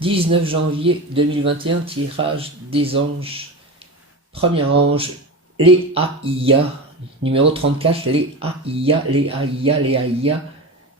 19 janvier 2021, tirage des anges. Premier ange, Léaïa. Numéro 34, Léaïa, Léaïa, Léaïa.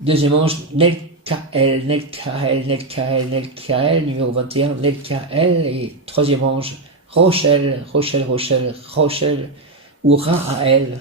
Deuxième ange, Nelkaël, Nelkaël, Nelkaël, Nelkaël. Numéro 21, Nelkaël. Et troisième ange, Rochelle, Rochelle, Rochelle, Rochelle. Ou Rahaël.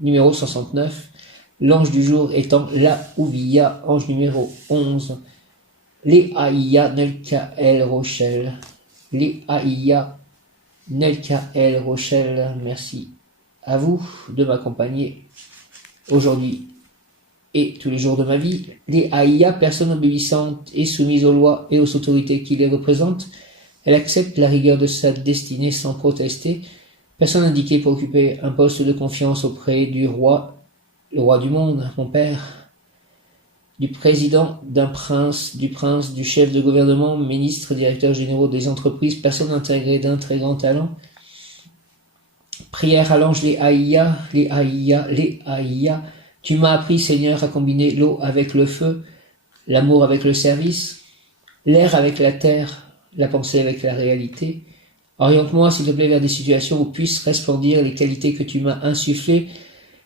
Numéro 69. L'ange du jour étant Laouvia, ange numéro 11. Léaïa, Nelkaël, Rochelle. Léaïa, Nelkaël, Rochelle. Merci à vous de m'accompagner aujourd'hui et tous les jours de ma vie. Léaïa, personne obéissante et soumise aux lois et aux autorités qui les représentent. Elle accepte la rigueur de sa destinée sans protester. Personne indiquée pour occuper un poste de confiance auprès du roi, le roi du monde, mon père, du président, d'un prince, du chef de gouvernement, ministre, directeur généraux des entreprises, personne intégrée d'un très grand talent. Prière à l'ange Léaïa, Léaïa, Léaïa. Tu m'as appris, Seigneur, à combiner l'eau avec le feu, l'amour avec le service, l'air avec la terre, la pensée avec la réalité. Oriente-moi, s'il te plaît, vers des situations où puissent resplendir les qualités que tu m'as insufflées.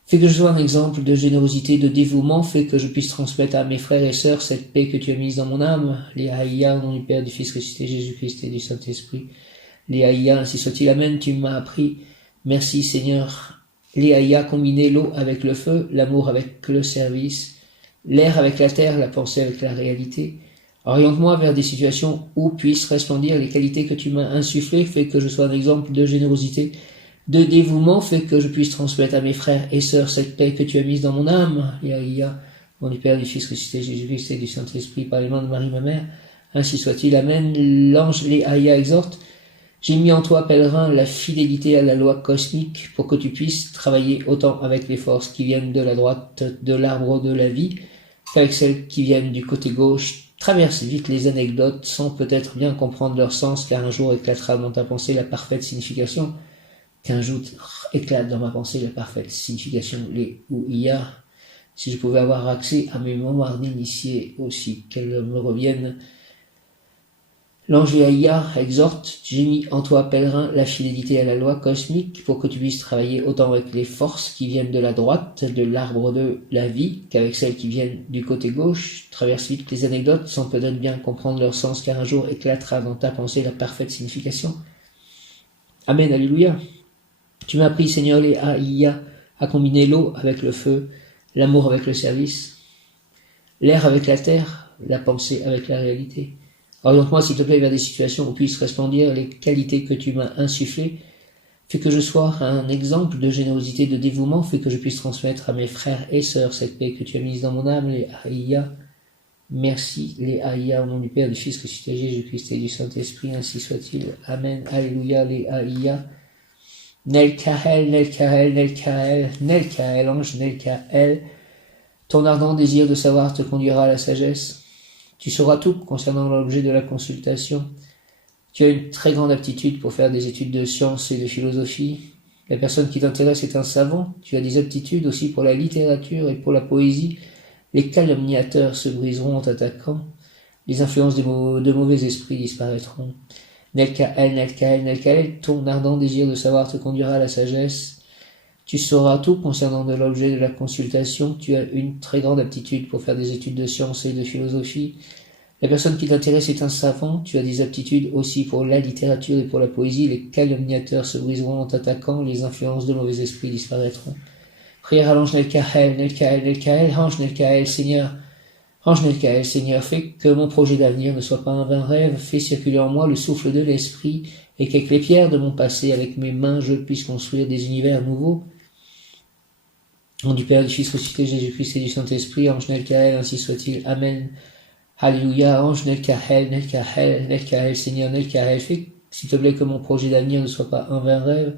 Fais que je sois un exemple de générosité, de dévouement. Fais que je puisse transmettre à mes frères et sœurs cette paix que tu as mise dans mon âme. Léaïa, au nom du Père, du Fils ressuscité, Jésus-Christ et du Saint-Esprit. Léaïa, ainsi soit-il. Amen, tu m'as appris. Merci, Seigneur. Léaïa, combiner l'eau avec le feu, l'amour avec le service, l'air avec la terre, la pensée avec la réalité. Oriente-moi vers des situations où puissent resplendir les qualités que tu m'as insufflées. Fais que je sois un exemple de générosité, de dévouement. Fais que je puisse transmettre à mes frères et sœurs cette paix que tu as mise dans mon âme. Léaïa, au nom du Père, du Fils ressuscité, Jésus-Christ et du Saint-Esprit, par les mains de Marie, ma mère. Ainsi soit-il. Amen. L'ange Léaïa exhorte. J'ai mis en toi, pèlerin, la fidélité à la loi cosmique pour que tu puisses travailler autant avec les forces qui viennent de la droite de l'arbre de la vie qu'avec celles qui viennent du côté gauche. Traverse vite les anecdotes sans peut-être bien comprendre leur sens, car un jour éclatera dans ta pensée la parfaite signification. Qu'un jour éclate dans ma pensée la parfaite signification. Les ou IA. Si je pouvais avoir accès à mes mémoires d'initié aussi, qu'elles me reviennent. L'ange Léaïa exhorte, j'ai mis en toi, pèlerin, la fidélité à la loi cosmique pour que tu puisses travailler autant avec les forces qui viennent de la droite, de l'arbre de la vie, qu'avec celles qui viennent du côté gauche. Traverse vite les anecdotes sans peut-être bien comprendre leur sens, car un jour éclatera dans ta pensée la parfaite signification. Amen, alléluia. Tu m'as appris, Seigneur Léaïa, à combiner l'eau avec le feu, l'amour avec le service, l'air avec la terre, la pensée avec la réalité. Oriente-moi, s'il te plaît, vers des situations où puissent resplendir les qualités que tu m'as insufflées. Fais que je sois un exemple de générosité, de dévouement. Fais que je puisse transmettre à mes frères et sœurs cette paix que tu as mise dans mon âme. Léaïa, merci. Léaïa, au nom du Père, du Fils ressuscité, Jésus-Christ et du Saint-Esprit, ainsi soit-il. Amen. Alléluia. Léaïa. Nelkaël, Nelkaël, Nelkaël, Nelkaël, ange Nelkaël. Ton ardent désir de savoir te conduira à la sagesse. Tu sauras tout concernant l'objet de la consultation. Tu as une très grande aptitude pour faire des études de sciences et de philosophie. La personne qui t'intéresse est un savant. Tu as des aptitudes aussi pour la littérature et pour la poésie. Les calomniateurs se briseront en t'attaquant. Les influences de mauvais esprits disparaîtront. Nelkaël, Nelkaël, Nelkaël, ton ardent désir de savoir te conduira à la sagesse. Tu sauras tout concernant de l'objet de la consultation. Tu as une très grande aptitude pour faire des études de sciences et de philosophie. La personne qui t'intéresse est un savant. Tu as des aptitudes aussi pour la littérature et pour la poésie. Les calomniateurs se briseront en t'attaquant. Les influences de mauvais esprits disparaîtront. Prière à l'ange Nelkaël, Nelkaël, Nelkaël, ange Nelkaël, Seigneur. Ange Nelkaël, Seigneur, fais que mon projet d'avenir ne soit pas un vain rêve. Fais circuler en moi le souffle de l'esprit et qu'avec les pierres de mon passé, avec mes mains, je puisse construire des univers nouveaux. Au nom du Père, du Fils ressuscité, Jésus-Christ et du Saint-Esprit, ange Nelkaël, ainsi soit-il. Amen. Alléluia, ange Nelkaël, Nelkaël, Nelkaël, Seigneur Nelkaël, fais, s'il te plaît, que mon projet d'avenir ne soit pas un vain rêve.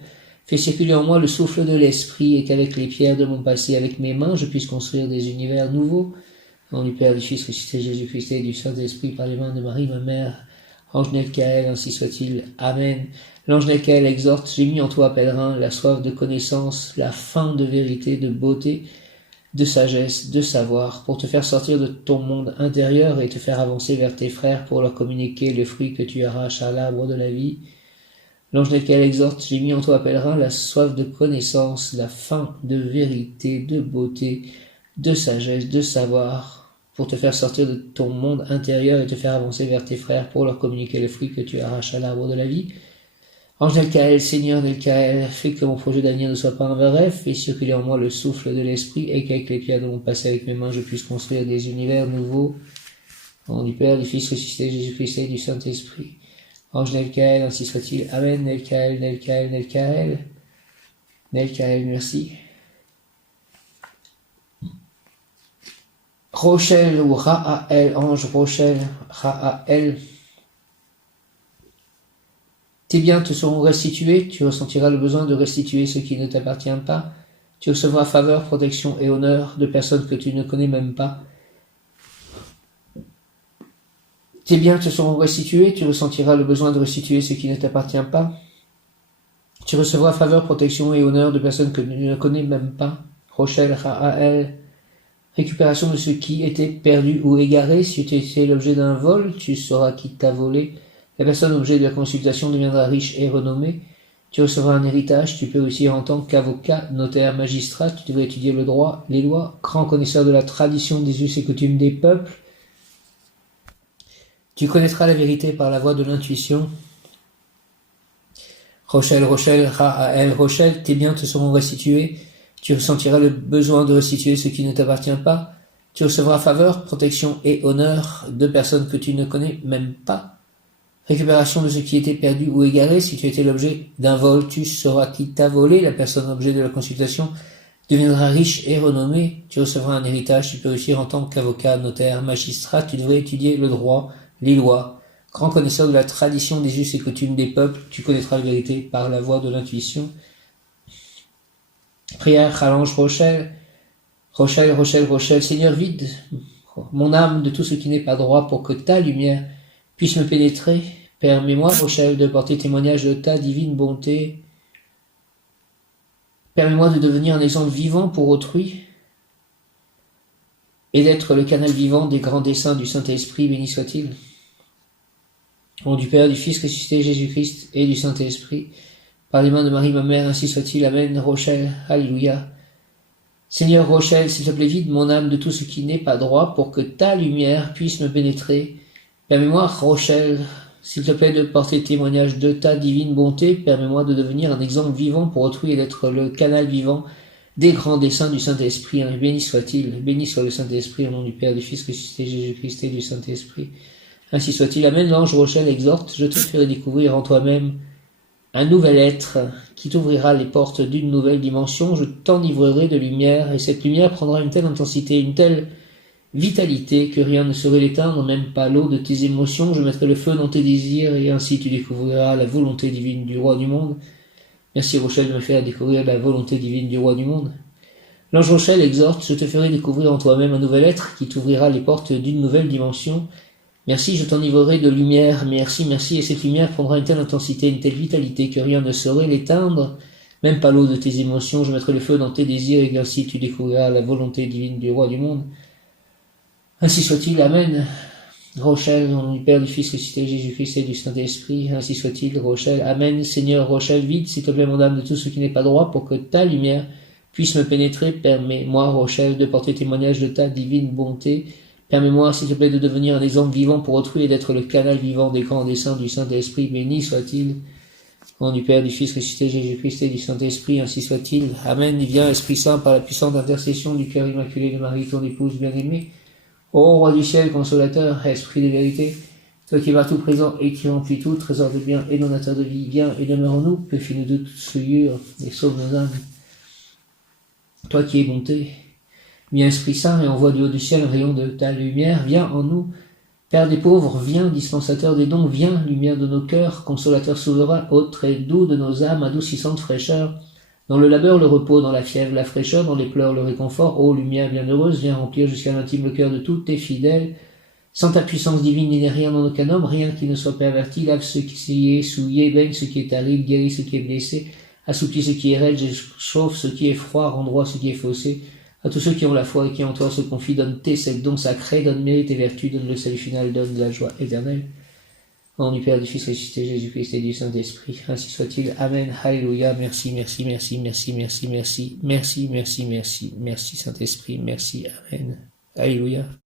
Fais circuler en moi le souffle de l'esprit et qu'avec les pierres de mon passé, avec mes mains, je puisse construire des univers nouveaux. Au nom du Père, du Fils ressuscité, Jésus-Christ et du Saint-Esprit, par les mains de Marie, ma mère. Ange Nelkaël, ainsi soit-il. Amen. L'ange Nelkaël exhorte, j'ai mis en toi, pèlerin, la soif de connaissance, la faim de vérité, de beauté, de sagesse, de savoir, pour te faire sortir de ton monde intérieur et te faire avancer vers tes frères pour leur communiquer le fruit que tu arraches à l'arbre de la vie. L'ange Nelkaël exhorte, j'ai mis en toi, pèlerin, la soif de connaissance, la faim de vérité, de beauté, de sagesse, de savoir, pour te faire sortir de ton monde intérieur et te faire avancer vers tes frères pour leur communiquer le fruit que tu arraches à l'arbre de la vie. Ange Nelkaël, Seigneur Nelkaël, fais que mon projet d'avenir ne soit pas un vain rêve, fais circuler en moi le souffle de l'esprit et qu'avec les pierres de mon passé avec mes mains je puisse construire des univers nouveaux. Au nom du Père, du Fils ressuscité, Jésus-Christ et du Saint-Esprit. Ange Nelkaël, ainsi soit-il. Amen. Nelkaël, Nelkaël, Nelkaël. Nelkaël, merci. Rochelle ou Ra'aël, ange Rochelle, Ra'aël. Tes biens te seront restitués, tu ressentiras le besoin de restituer ce qui ne t'appartient pas. Tu recevras faveur, protection et honneur de personnes que tu ne connais même pas. Tes biens te seront restitués, tu ressentiras le besoin de restituer ce qui ne t'appartient pas. Tu recevras faveur, protection et honneur de personnes que tu ne connais même pas. Rochelle, Ra'aël. Récupération de ce qui était perdu ou égaré. Si tu étais l'objet d'un vol, tu sauras qui t'a volé. La personne objet de la consultation deviendra riche et renommée. Tu recevras un héritage. Tu peux aussi, en tant qu'avocat, notaire, magistrat, tu devrais étudier le droit, les lois, grand connaisseur de la tradition des us et coutumes des peuples. Tu connaîtras la vérité par la voie de l'intuition. Rochelle, Rochelle, Ra'aël, Rochelle, tes biens te seront restitués. Tu ressentiras le besoin de restituer ce qui ne t'appartient pas. Tu recevras faveur, protection et honneur de personnes que tu ne connais même pas. Récupération de ce qui était perdu ou égaré. Si tu étais l'objet d'un vol, tu sauras qui t'a volé. La personne objet de la consultation deviendra riche et renommée. Tu recevras un héritage. Tu peux réussir en tant qu'avocat, notaire, magistrat. Tu devrais étudier le droit, les lois. Grand connaisseur de la tradition des us et coutumes des peuples, tu connaîtras la vérité par la voie de l'intuition. Prière à l'ange Rochelle. Rochelle, Rochelle, Rochelle, Seigneur, vide mon âme de tout ce qui n'est pas droit pour que ta lumière puisse me pénétrer. Permets-moi, Rochelle, de porter témoignage de ta divine bonté. Permets-moi de devenir un exemple vivant pour autrui et d'être le canal vivant des grands desseins du Saint-Esprit, béni soit-il. Au nom du Père, du Fils ressuscité, Jésus-Christ et du Saint-Esprit, par les mains de Marie, ma mère, ainsi soit-il. Amen. Rochelle, Alléluia. Seigneur Rochelle, s'il te plaît, vide mon âme de tout ce qui n'est pas droit pour que ta lumière puisse me pénétrer. Permets-moi, Rochelle, s'il te plaît, de porter témoignage de ta divine bonté. Permets-moi de devenir un exemple vivant pour autrui et d'être le canal vivant des grands desseins du Saint-Esprit. Béni soit-il, béni soit le Saint-Esprit, au nom du Père, du Fils ressuscité, Jésus-Christ et du Saint-Esprit. Ainsi soit-il. Amen. L'ange Rochelle exhorte, je te ferai découvrir en toi-même un nouvel être qui t'ouvrira les portes d'une nouvelle dimension. Je t'enivrerai de lumière et cette lumière prendra une telle intensité, une telle vitalité que rien ne saurait l'éteindre, même pas l'eau de tes émotions. Je mettrai le feu dans tes désirs et ainsi tu découvriras la volonté divine du roi du monde. Merci Rochelle de me faire découvrir la volonté divine du roi du monde. L'ange Rochelle exhorte, je te ferai découvrir en toi-même un nouvel être qui t'ouvrira les portes d'une nouvelle dimension. Merci, je t'enivrerai de lumière, merci, merci, et cette lumière prendra une telle intensité, une telle vitalité que rien ne saurait l'éteindre, même pas l'eau de tes émotions. Je mettrai le feu dans tes désirs et ainsi tu découvriras la volonté divine du roi du monde. Ainsi soit-il, Amen. Rochelle, au nom du Père, du Fils ressuscité, Jésus-Christ et du Saint-Esprit, ainsi soit-il, Rochelle, Amen. Seigneur, Rochelle, vide, s'il te plaît, mon âme de tout ce qui n'est pas droit pour que ta lumière puisse me pénétrer. Permets-moi, Rochelle, de porter témoignage de ta divine bonté. Permets-moi, s'il te plaît, de devenir un exemple vivant pour autrui et d'être le canal vivant des grands desseins du Saint-Esprit. Béni soit-il. Au nom du Père, du Fils ressuscité, Jésus-Christ et du Saint-Esprit, ainsi soit-il. Amen. Viens, Esprit Saint, par la puissante intercession du cœur immaculé de Marie, ton épouse bien-aimée. Ô Roi du ciel, consolateur, Esprit de vérité, toi qui es partout présent et qui remplis tout, trésor de bien et donateur de vie, viens et demeure en nous, purifie-nous de toute souillure et sauve nos âmes. Toi qui es bonté, viens Esprit Saint et envoie du haut du ciel un rayon de ta lumière, viens en nous, Père des pauvres, viens, dispensateur des dons, viens, lumière de nos cœurs, consolateur souverain, hôte très doux de nos âmes, adoucissante fraîcheur, dans le labeur le repos, dans la fièvre la fraîcheur, dans les pleurs le réconfort, ô lumière bienheureuse, viens remplir jusqu'à l'intime le cœur de tous tes fidèles. Sans ta puissance divine, il n'est rien dans aucun homme, rien qui ne soit perverti, lave ce qui est souillé, baigne ce qui est aride, guérit ce qui est blessé, assouplit ce qui est raide, chauffe ce qui est froid, rend droit ce qui est faussé, À tous ceux qui ont la foi et qui en toi se confient, donne tes sept dons sacrés, donne mérite et vertu, donne le salut final, donne la joie éternelle. Au nom du Père, du Fils ressuscité, Jésus-Christ et du Saint-Esprit, ainsi soit-il. Amen. Alléluia. Merci, merci, merci, merci, merci, merci, merci, merci, merci, merci, Saint-Esprit, merci. Amen. Alléluia.